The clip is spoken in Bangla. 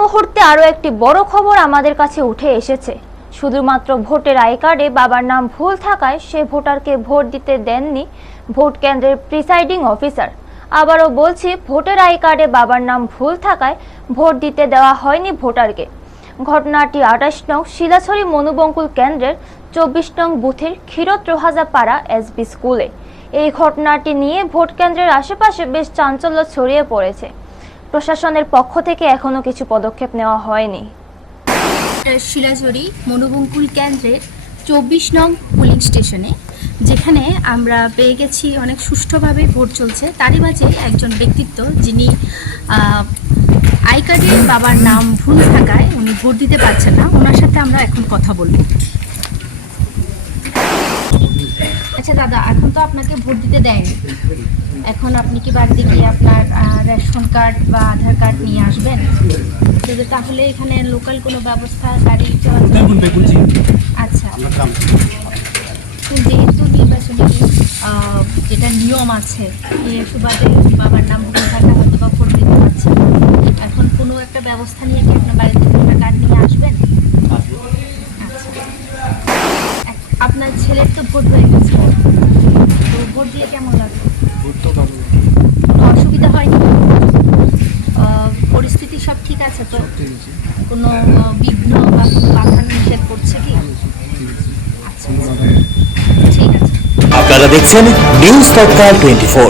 মুহূর্তে আরও একটি বড় খবর আমাদের কাছে উঠে এসেছে। শুধুমাত্র ভোটের আই কার্ডে বাবার নাম ভুল থাকায় সে ভোটারকে ভোট দিতে দেননি ভোট কেন্দ্রের প্রিসাইডিং অফিসার। আবারও বলছি, ভোটের আই কার্ডে বাবার নাম ভুল থাকায় ভোট দিতে দেওয়া হয়নি ভোটারকে। ঘটনাটি 28 নং শিলাছড়ি মনুবঙ্কুল কেন্দ্রের 24 নং বুথের ক্ষীরত রোহাজাপাড়া এসবি স্কুলে। এই ঘটনাটি নিয়ে ভোট কেন্দ্রের আশেপাশে বেশ চাঞ্চল্য ছড়িয়ে পড়েছে। প্রশাসনের পক্ষ থেকে এখনো কিছু পদক্ষেপ নেওয়া হয়নি। শিলাঝড়ি মনুবঙ্কুল কেন্দ্রের 24 নং পোলিং স্টেশনে, যেখানে আমরা পেয়ে গেছি অনেক সুষ্ঠুভাবে ভোট চলছে, তারই মাঝে একজন ব্যক্তিত্ব যিনি আই কার্ডে বাবার নাম ভুল থাকায় উনি ভোট দিতে পারছেন না, ওনার সাথে আমরা এখন কথা বলবো। আচ্ছা দাদা, এখন তো আপনাকে ভোট দিতে দেয়নি, এখন আপনি কি বাড়িতে গিয়ে আপনার রেশন কার্ড বা আধার কার্ড নিয়ে আসবেন? যদি তাহলে এখানে লোকাল কোনো ব্যবস্থা গাড়ি আচ্ছা, যেহেতু নির্বাচনী যেটা নিয়ম আছে এই সুবাদে বাবার নাম ভুল থাকা হয়তো বা ভোট দিতে পারছে, এখন কোনো একটা ব্যবস্থা নিয়ে কি আপনার বাড়িতে কোনো কার্ড নিয়ে আসবেন? আচ্ছা, আপনার ছেলের তো ভোট হয়ে গেছে, তো ভোট দিয়ে কেমন লাগবে? কোনো অসুবিধা হয়নি? পরিস্থিতি সব ঠিক আছে তো? কোনো বিঘ্ন বা কোনো বাধা নিষেধ করছে কি? আচ্ছা, ঠিক আছে। আপনারা দেখছেন নিউজ তৎকাল 24।